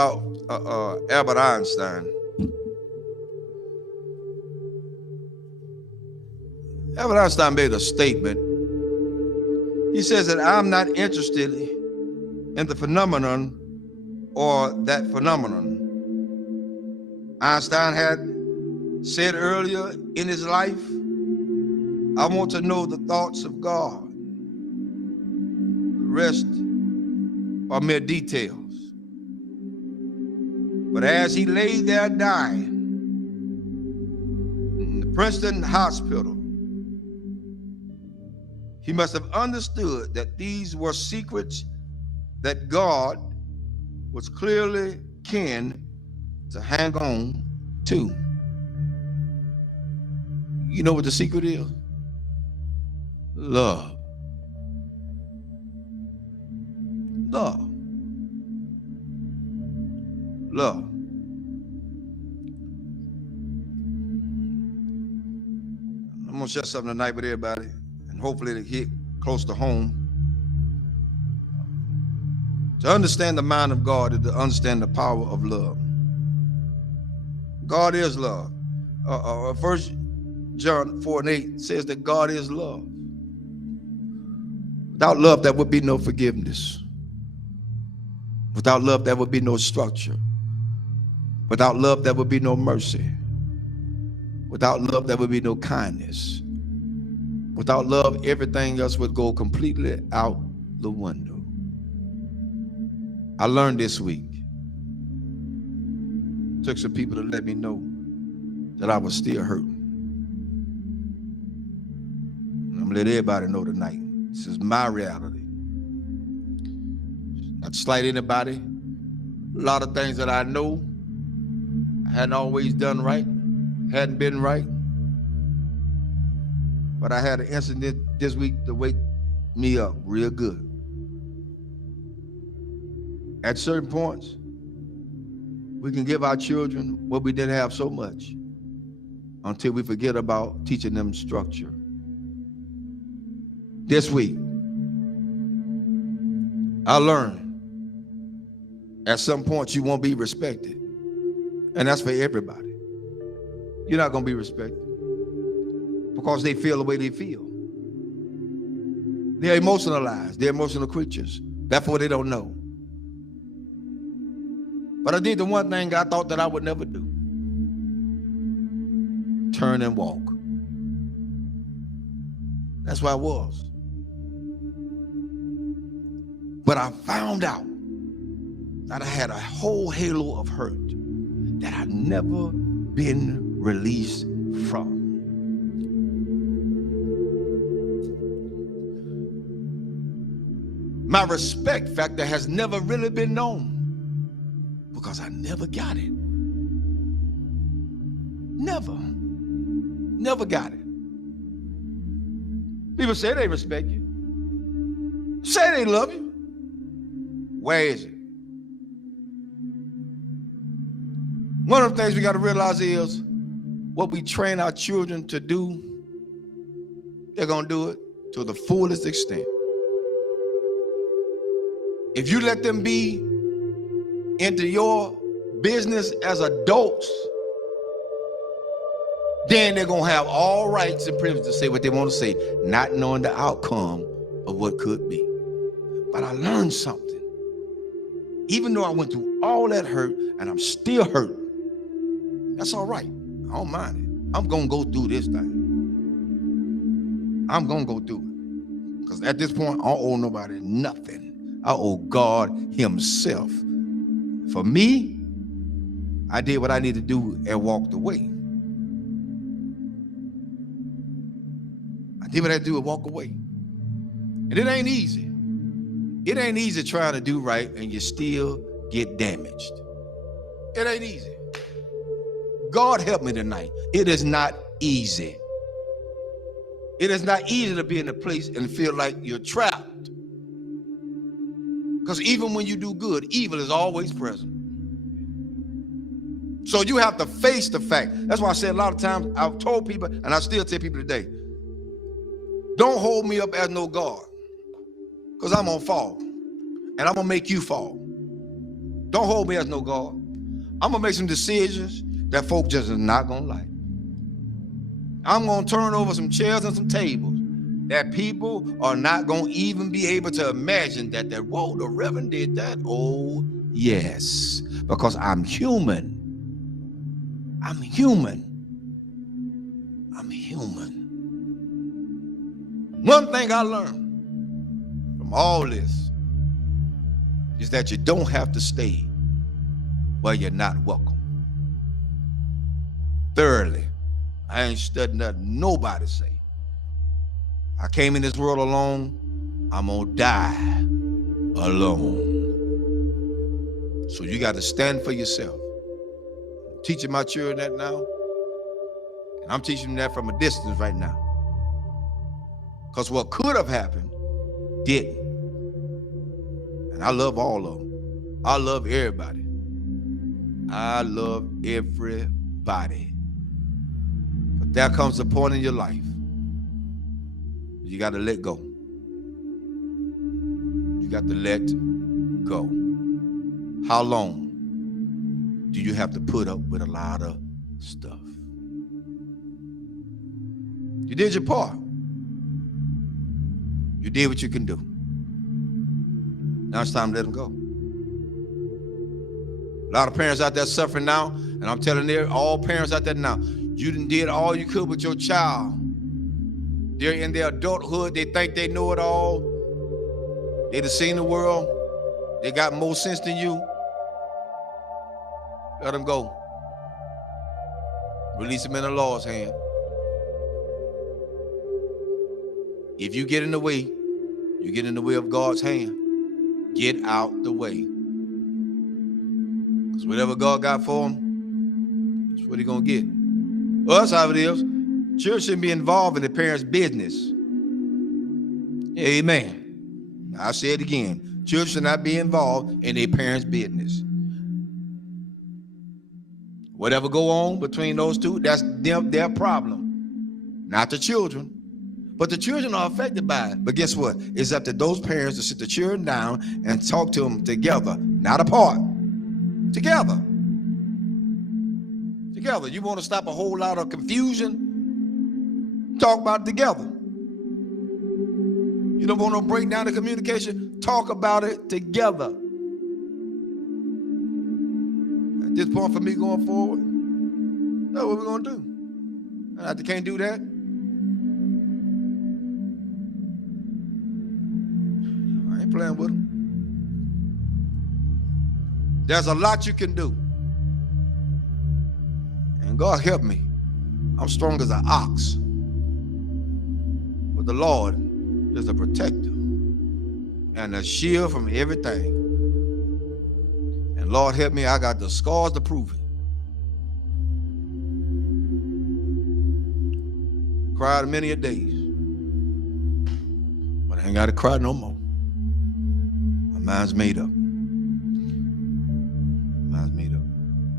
about Albert Einstein. Albert Einstein made a statement. He says that I'm not interested in the phenomenon or that phenomenon. Einstein had said earlier in his life, I want to know the thoughts of God. The rest are mere details. But as he lay there dying in the Princeton hospital, he must have understood that these were secrets that God was clearly keen to hang on to. You know what the secret is? Love. Love. Love. I'm going to share something tonight with everybody, and hopefully it'll hit close to home. To understand the mind of God is to understand the power of love. God is love. 1 John 4:8 says that God is love. Without love, there would be no forgiveness. Without love, there would be no structure. Without love, there would be no mercy. Without love, there would be no kindness. Without love, everything else would go completely out the window. I learned this week. Took some people to let me know that I was still hurting. And I'm gonna let everybody know tonight. This is my reality. Not to slight anybody. A lot of things that I know I hadn't always done right, hadn't been right. But I had an incident this week to wake me up real good. At certain points, we can give our children what we didn't have so much until we forget about teaching them structure. This week, I learned at some point you won't be respected. And that's for everybody. You're not going to be respected because they feel the way they feel. They're emotionalized. They're emotional creatures. Therefore, they don't know. But I did the one thing I thought that I would never do. Turn and walk. That's where I was. But I found out that I had a whole halo of hurt that I'd never been released from. My respect factor has never really been known because I never got it. Never got it. People say they respect you. Say they love you. Where is it? One of the things we got to realize is what we train our children to do, they're going to do it to the fullest extent. If you let them be into your business as adults, then they're going to have all rights and privileges to say what they want to say, not knowing the outcome of what could be. But I learned something. Even though I went through all that hurt and I'm still hurting, that's all right. I don't mind it. I'm going to go through this thing. I'm going to go through it. Because at this point, I don't owe nobody nothing. I owe God himself. For me, I did what I needed to do and walked away. I did what I had to do and walk away. And it ain't easy. It ain't easy trying to do right and you still get damaged. It ain't easy. God help me tonight. It is not easy. It is not easy to be in a place and feel like you're trapped. Because even when you do good, evil is always present. So you have to face the fact. That's why I said a lot of times, I've told people, and I still tell people today, don't hold me up as no God. Because I'm going to fall. And I'm going to make you fall. Don't hold me as no God. I'm going to make some decisions that folk just is not going to like. I'm going to turn over some chairs and some tables that people are not going to even be able to imagine that, whoa, the Reverend did that. Oh, yes, because I'm human. I'm human. I'm human. One thing I learned from all this is that you don't have to stay where you're not welcome. Thirdly, I ain't studying nothing nobody say. I came in this world alone. I'm gonna die alone. So you got to stand for yourself. I'm teaching my children that now, and I'm teaching them that from a distance right now. Because what could have happened didn't. And I love all of them. I love everybody. I love everybody. But there comes a point in your life you got to let go. You got to let go. How long do you have to put up with a lot of stuff? You did your part. You did what you can do. Now it's time to let them go. A lot of parents out there suffering now, and I'm telling all parents out there now, you done did all you could with your child. They're in their adulthood. They think they know it all. They done seen the world. They got more sense than you. Let them go. Release them in the Lord's hand. If you get in the way, you get in the way of God's hand. Get out the way. Because whatever God got for them, that's what he's going to get. Well, that's how it is. Children shouldn't be involved in the parents' business. Amen. I'll say it again. Children should not be involved in their parents' business. Whatever go on between those two, that's their problem. Not the children. But the children are affected by it. But guess what? It's up to those parents to sit the children down and talk to them together, not apart. Together. Together. You want to stop a whole lot of confusion? Talk about it together. You don't want to break down the communication? Talk about it together. At this point for me going forward, that's what we're going to do. And if they can't do that, I ain't playing with them. There's a lot you can do. And God help me. I'm strong as an ox. But the Lord is a protector and a shield from everything. And Lord help me, I got the scars to prove it. Cried many a days. But I ain't got to cry no more. My mind's made up.